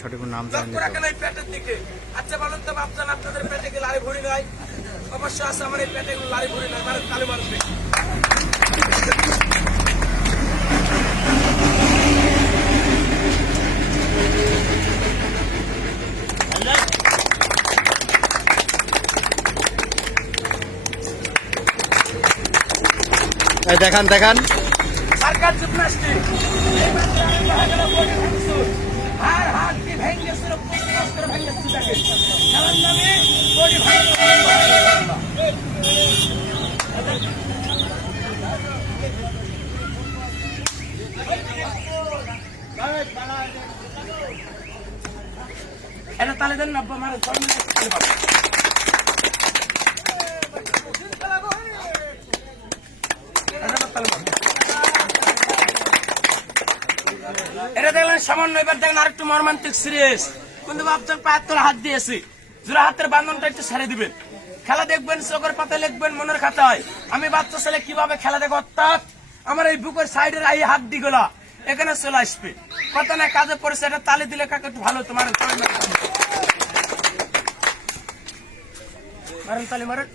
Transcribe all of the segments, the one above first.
সঠিক নাম জানি আচ্ছা বলুন তো বাপজান, আপনাদের পেটে কি লাড়ি ভুড়ি নাই? অবশ্য আছে, আমার এই পেটে লাড়ি ভুড়ি নাই, মানে তালি মারবে। দেখান দেখান সরকার জিমনাস্টিক হার হাত কি ভেঙে শুরু করে ভেঙে থাকে খেলার নামে বডি এটা তালে দেন না মারা এটা দেখলেন সামান্য, এবার দেখেন আরেকটু মর্মান্তিক সিরিয়াস। কিন্তু বাপচার পায়ের তলা হাত দিয়েছি, জোড়া হাতের বান্ধনটা একটু ছেড়ে দিবেন। খেলা দেখবেন, চোখের পাতায় লিখবেন, মনের খাতায় আমি বাচ্চা ছেলে কিভাবে খেলা দেখো, অর্থাৎ আমার এই বুকের সাইডের এই হাত দিগুলা এখানে চলে আসবে। কথা না কাজে পড়েছে, এটা তালি দিলে কাকে একটু ভালো তোমার মারেন, তালি মারেন।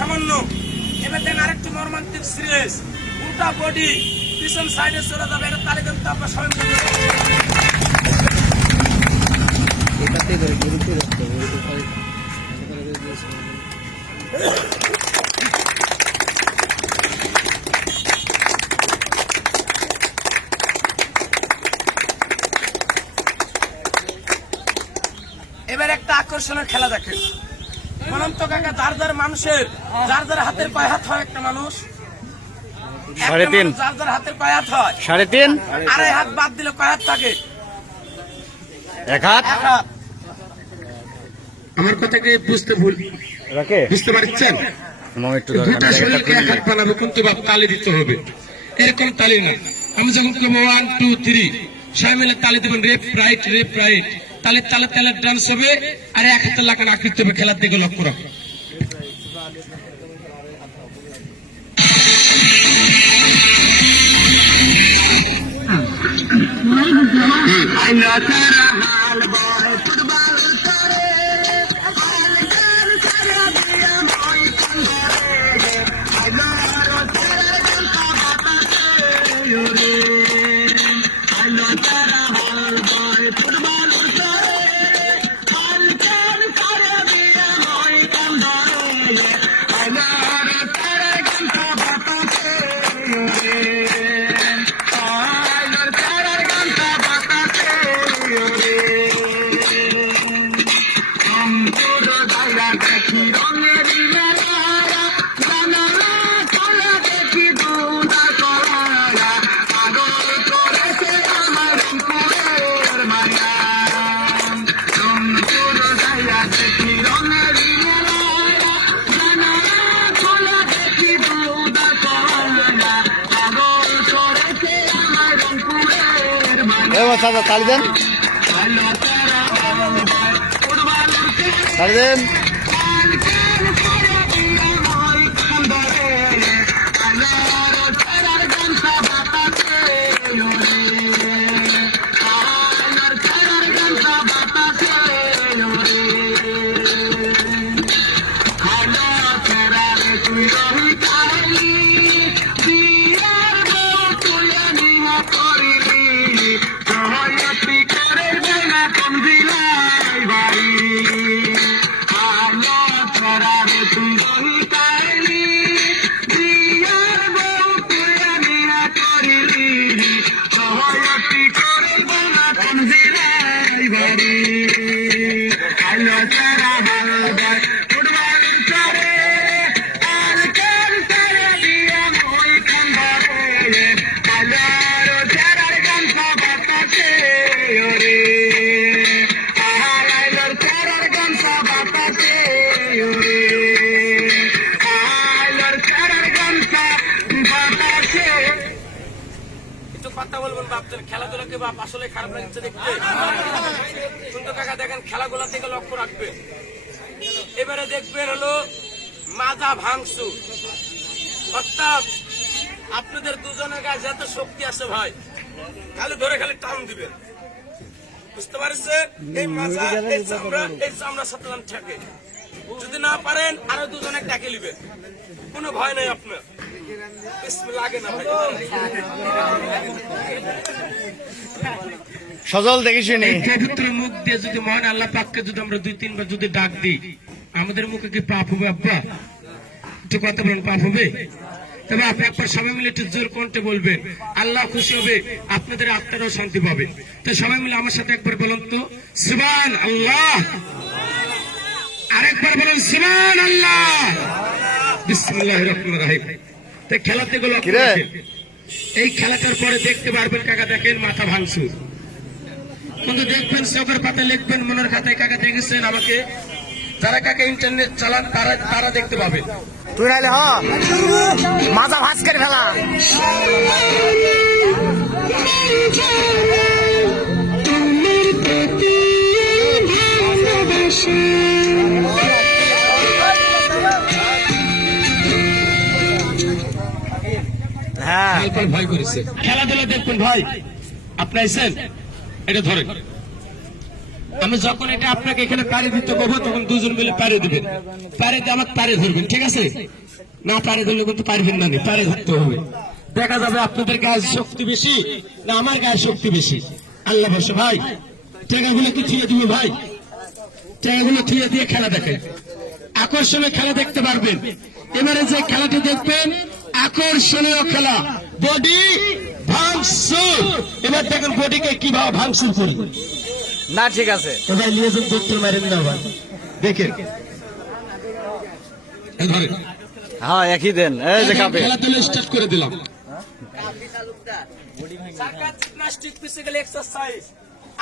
সামান্য এবার দেন আরেকটু মর্মান্তিক সিরিয়াস, উল্টা বডি পিছন সাইডে চলে যাবে। এটা তালে দেন তো আপনার সবাই এবার একটা আকর্ষণের খেলা দেখেন। অনন্ত কাকা যার যার মানুষের যার যার হাতের কয় হাত হয়, একটা মানুষ 3.5, যার যার হাতের কয় হাত হয় 3.5, আড়াই হাত বাদ দিলে কয় হাত থাকে? 1 হাত। আমার কথাকে বুঝতে পারছেন? দুটা শরীরকে এক হাত বানাবো, কিন্তু তালি দিতে হবে। এরকম তালি না, আমি যখন করবো 1 2 3 সবাই মিলে তালি দেবেন, রেপ রাইট রেপ রাইট, তালে তালে তালে ডান্স হবে। আর এক হাতে লাগান আকৃতি হবে, খেলার দিকে লক্ষ্য রাখো। তালি দেন, তালি দেন। কথা বলবেন। ভাবছেন খেলাধুলাকে বাপ আসলে খারাপ লাগছে দেখতে, কিন্তু কাকা দেখেন খেলাগুলা থেকে লক্ষ্য রাখবে। এবারে দেখবেন হলো মাজা ভাঙচু, অর্থাৎ আপনাদের দুজনের গায়ে যত শক্তি আছে ভাই, খালি ধরে খালি টান দিবেন, বুঝতে পারছেন? এই মাজা এই চামড়া সাথে থাকে, যদি না পারেন আরো দুজনে ডাকে নিবেন, কোনো ভয় নেই আপনার। লাগে না ভাই, সজল দেখি শুনি। পবিত্র মুখ দিয়ে যদি মহান আল্লাহ পাককে যদি আমরা 2-3 বার যদি ডাক দিই, আমাদের মুখে কি পাপ হবে? আব্বা একটু কথা বলেন, পাপ হবে? তবে আপনি একবার সবাই মিলে একটু জোর কণ্ঠে বলবেন, আল্লাহ খুশি হবে, আপনাদের আত্মারও শান্তি পাবে। তো সবাই মিলে আমার সাথে একবার বলুন তো, সুবহান আল্লাহ। আরেকবার বলুন সুবহান আল্লাহ। বিসমিল্লাহির রহমানির রহিম। তো খেলাতে গুলো এই খেলাটার পরে দেখতে পারবেন কাকা, দেখেন মাথা ভাঙচুর, কিন্তু দেখবেন চোখের পাতা লিখবেন মনের খাতায়, কাকা দেখেছেন আমাকে, যারা কাকা ইন্টারনেট চালান তারা দেখতে পাবে। তুই নাইলে হ মাজা ভাঁজ করে ফেলা। হ্যাঁ, ভয় করেছে খেলাধুলা দেখবেন ভাই। আপনি আইছেন, এটা ধরেন, আমি যখন এটা আপনাকে এখানে পাড়ি দিতে বলবো তখন দুজন মিলে পাড়ি দিবেন, পাড়ি দিয়ে আমার পাড়ি ধরবেন, ঠিক আছে? না পাড়ি ধরলে কিন্তু পারবেন না, পাড়ি ধরতে হবে। দেখা যাবে আপনাদের গায়ের শক্তি বেশি না আমার গায়ের শক্তি বেশি, আল্লাহ বসে ভাই। টাকাগুলো কি থিয়ে দিবে ভাই? টাকাগুলো থিয়ে দিয়ে খেলা দেখেন, আকর্ষণীয় খেলা দেখতে পারবেন। এবারে যে খেলাটি দেখবেন আকর্ষণীয় খেলা, বডি ভাঙচুর। এবার দেখেন বডিকে কিভাবে ভাঙচুর করবে। না ঠিক আছে, এবার লিয়েছেন দত্তর মারেন না ভাই, দেখেন ধরে। হ্যাঁ একই দেন, এই যে কাপে খেলা তুলে স্টার্ট করে দিলাম।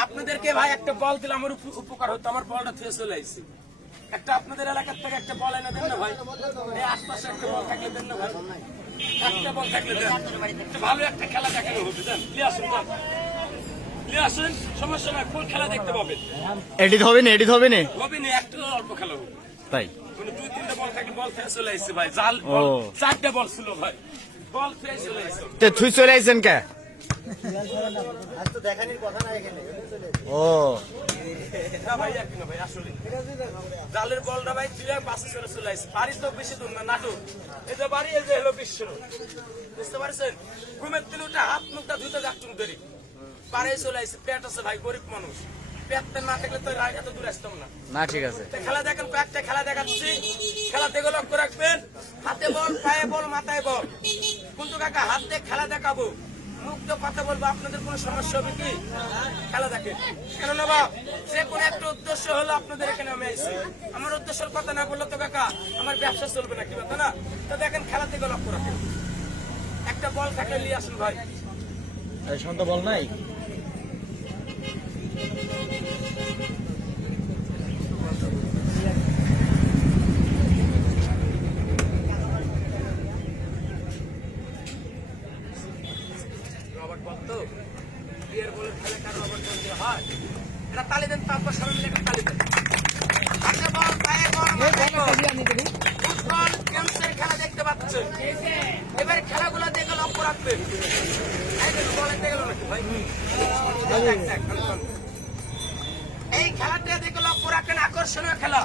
আপনাদেরকে ভাই একটা বল দিলে আমার উপকার হতো, আমার বলটা থুয়ে চলে আসছে। একটা আপনাদের এলাকার থেকে একটা বল এনে দেন না ভাই, এই আশপাশে একটা বল থাকলে দেন না ভাই, একটা বল থাকলে দেন, ভালো একটা খেলা দেখানো হবে। দেন নিয়ে আসুন, নিয়ে আসুন, সমস্যা নাই, ফুল খেলা দেখতে পাবেন। এডিট হবে না, এডিট হবে না, হবে না, একটু অল্প খেলা হবে তাই। মানে 2-3টা বল থাকলে বল ফেলে চলে আসছে ভাই, জাল বল 4টা বল ছিল ভাই, বল ফেলে চলে আসছে। তে তুই চলে আইছেন কে? ও না ভাই, এক না ভাই, আসলে জালের বলটা ভাই তুই পাশে চলে আসছে। বাড়ি তো বেশি দূর না, নাটক। এই যে বাড়ি, এই যে হলো বিশ্ব, বুঝতে পারছেন? ঘুমের দিন উঠে হাত মুখটা ধুতে যাচ্ছেন দেরি, পাড়ে চলে আসছে। পেট আছে ভাই, গরিব মানুষ, পেটটা না থাকলে তো এত দূর আসতাম না। না ঠিক আছে, খেলা দেখেন, কয়েকটা খেলা দেখাচ্ছি, খেলা দেখে লক্ষ্য রাখবেন। হাতে বল, পায়ে বল, মাথায় বল, কিন্তু কাকা হাত দিয়ে খেলা দেখাবো, মুক্ত কথা বলবো, আপনাদের কোনো সমস্যা হবে কি? খেলা দেখেন, কেন না বাপ, যে কোনো একটা উদ্দেশ্য হলো আপনাদের এখানে আমি আইছি। আমার উদ্দেশ্যের কথা না বললে তো কাকা আমার ব্যবসা চলবে না, কি কথা না? তো দেখেন খেলা থেকে লক্ষ্য রাখেন, একটা বল থাকলে নিয়ে আসুন ভাই। সন্ধ্যা বল নাই। রবার্ট বলতো বিয়ের বলে খেলে কার রবার্ট বলতে হয়, এটা তালি দেন, তারপর সবাই মিলে একটা তালি দেন। হাতে বল, পায়ে বল, মাথায় বল, ফুটবল গেমসের খেলা দেখতে পাচ্ছেন। এবার খেলাগুলো দেখে লক্ষ্য রাখবেন। এই দেখুন, বল এতে গেল নাকি ভাই? এই খেলাটা দেখে লক্ষ্য রাখেন, আকর্ষণীয় খেলা।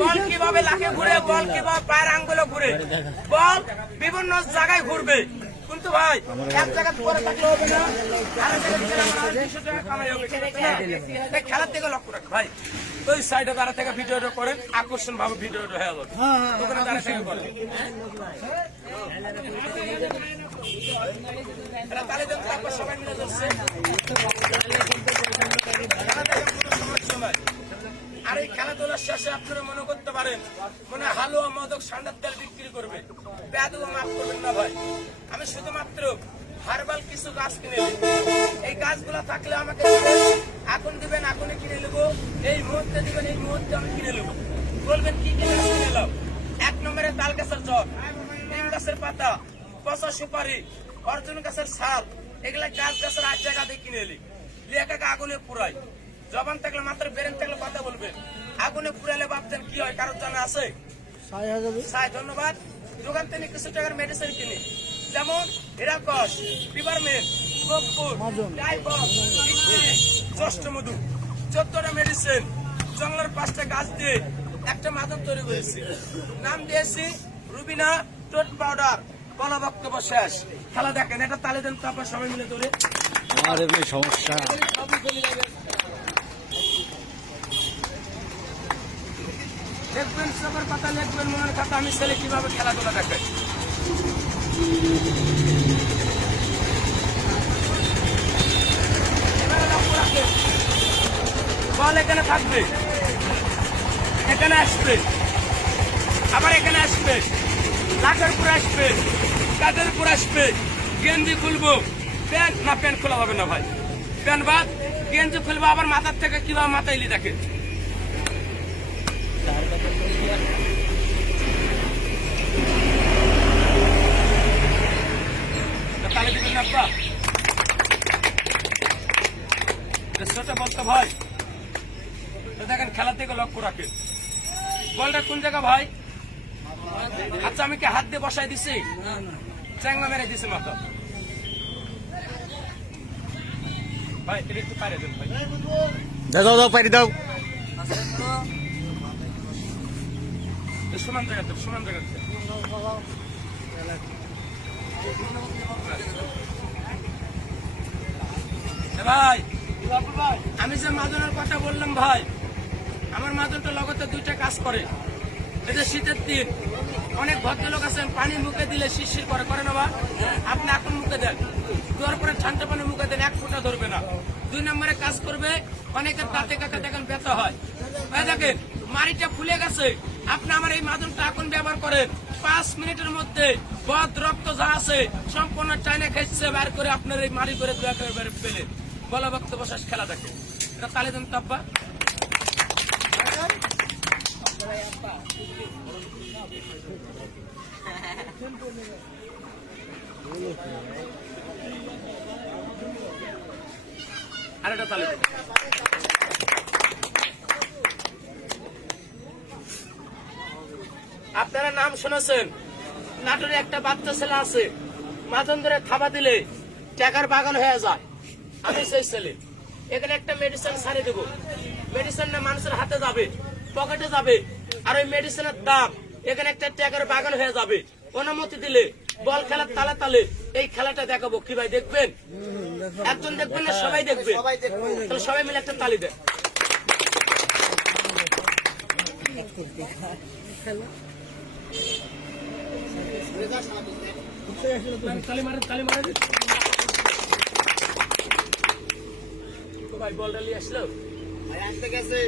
বল কিভাবে লাখে ঘুরে, বল কিভাবে পায়ের আঙ্গুলে ঘুরে, বল বিভিন্ন জায়গায় ঘুরবে, কিন্তু ভাই এক জায়গা পরে থাকলে হবে না, আরেক জায়গায় গেলে আমার 200 টাকা কামাই হবে, তাই খেলার দিকে লক্ষ্য রাখ ভাই। ওই সাইডে দাঁড়া থেকে ভিডিওটা করেন, আকর্ষণ ভাবে ভিডিওটা হয়ে যাবে, ওখানে দাঁড়া থেকে করেন। এটা তালি দেন, তারপর সবাই মিলে যাচ্ছে। আর এই খেলাধুলার শেষে আপনারা মনে করতে পারেন মনে হালুয়া, মদক, সান্ডার তেল বিক্রি করবে, বেয়াদবি মাফ করবেন না ভাই। আমি শুধুমাত্র হার্বাল কিছু গাছ কিনে নেব, এই গাছগুলো থাকলে আমাকে এখন দিবেন, এখনই কিনে নেবো, এই মুহূর্তে দিবেন, এই মুহূর্তে আমি কিনে নেবো। বলবেন কি কিনে নিলাম? 1 নম্বরে তাল গাছের জ্বর, নিম গাছের পাতা, পচা সুপারি, অর্জুন গাছের ছাল, এগুলা গাছ গাছের আট জায়গা দিয়ে কিনে এলি একাকে আগুনে পুরাই জবান থাকলে মাত্র বেরেন থাকলে কথা বলবেন আগুনে পুরাইলে ভাবছেন কি হয় কারোর জানা আছে সাই ধন্যবাদ দোকান থেকে কিছু টাকার মেডিসিন কিনি যেমন হিরাকস পিপারমেন্ট কর্পূর ডাইবক ষষ্ঠমধু 14টা মেডিসিন জঙ্গলের 5টা গাছ দিয়ে একটা মাদক তৈরি করেছি নাম দিয়েছি রুবিনা টোট পাউডার বলা বক্তব্য শেষ খেলা দেখেন এটা তালে দেন তো আপনার সবাই মিলে ধরে আর এমনি সমস্যা দেখবেন সবার পাতা লিখবেন মনের খাতা আমি ছেলে কিভাবে খেলাধুলা দেখাই বল এখানে থাকবে এখানে আসবে আবার এখানে আসবে লাখের উপর আসবে কাঠের উপর আসবে গেঞ্জি খুলবো প্যান্ট না প্যান্ট খোলা হবে না ভাই প্যান্ট বাদ গেঞ্জি খুলবো আবার মাথার থেকে কিভাবে মাথায় লি দেখে তাহলে দিবেন না আব্বা সেটা বলতে ভাই দেখেন খেলা থেকে লক্ষ্য রাখেন বলটা কোন জায়গা ভাই আচ্ছা আমি কি হাত দিয়ে বসাই দিছি চ্যাংলা মেরে দিছি মাথা ভাই এটা একটু পারে দেন ভাই দাও দাও পারি দাও সমান জায়গাতে ভাই আমি যে মাদনের কথা বললাম ভাই আমার মাদনটা লগতে 2টা কাজ করে এই যে শীতের দিন অনেক ভদ্রলোক আছেন পানি মুখে দিলে শিরশির করে না বা আপনি এখন মুখে দেন দেওয়ার পরে ঠান্ডা পানি মুখে দেন 1 ফোঁটা ধরবে না 2 নম্বরে কাজ করবে অনেকের দাঁতে কাকা দেখেন ব্যথা হয় দেখেন মাড়িটা ফুলে গেছে আপনি আমার এই মাদনটা এখন ব্যবহার করেন 5 মিনিটের মধ্যে বদ রক্ত যা আছে সম্পূর্ণ টাইনে খেয়েছে বের করে আপনার এই মাড়ি করে 2 একেবারে ফেলে বলা বক্তব্য শেষ খেলা দেখে এটা তালে দেন তাব্বা আরেকটা তালে আপনারা নাম শুনেছেন নাটোরে একটা বাচ্চা ছেলে আছে মাদন ধরে থাবা দিলে টাকার বাগান হয়ে যায় আমি সেই ছেলে এখানে একটা মেডিসিন ছাড়িয়ে দেবো মেডিসিনটা মানুষের হাতে যাবে পকেটে যাবে আর ওই মেডিসিনের দাম এখানে একটা টাকার বাগান হয়ে যাবে অনুমতি দিলে বল খেলার তালে তালে এই খেলাটা দেখাবো কি ভাই দেখবেন একজন দেখবেন না সবাই দেখবে তাহলে সবাই মিলে একটা তালি দেন তালি মারে ভাই বলটা নিয়ে আসলো ভাই আসতে গেছে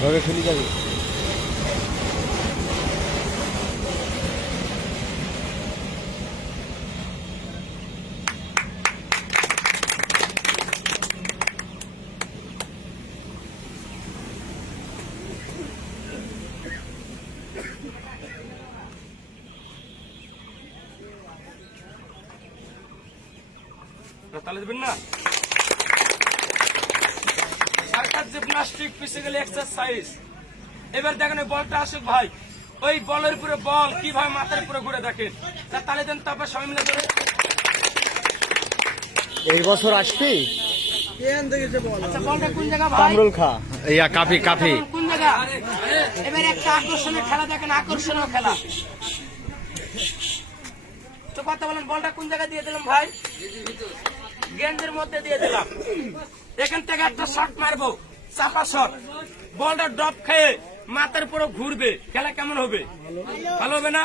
ঘরে ফেলি যাবে তালে দেবেন না সরকার জিমনাস্টিক ফিজিক্যাল এক্সারসাইজ এবার দেখেন ওই বলটা আসুক ভাই ওই বলের উপরে বল কিভাবে মাথার উপরে ঘুরে দেখেন তালে দেন তারপর সবাই মিলে ধরে এই বছর আসবি আচ্ছা বলটা কোন জায়গা ভাই কামরুল খা ইয়া কাফি কোন জায়গা এবার একটা আকর্ষণীয় খেলা দেখেন আকর্ষণীয় খেলা তো কথা বলেন বলটা কোন জায়গা দিয়ে দিলাম ভাই গেঞ্জের মধ্যে দিয়ে দিলাম এখান থেকে একটা শট মারবো চাপা শট বলটা ড্রপ খেয়ে মাথার উপরে ঘুরবে খেলা কেমন হবে ভালো হবে না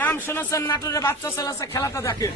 নাম শুনেছেন নাটোরের বাচ্চা ছেলে খেলাটা দেখে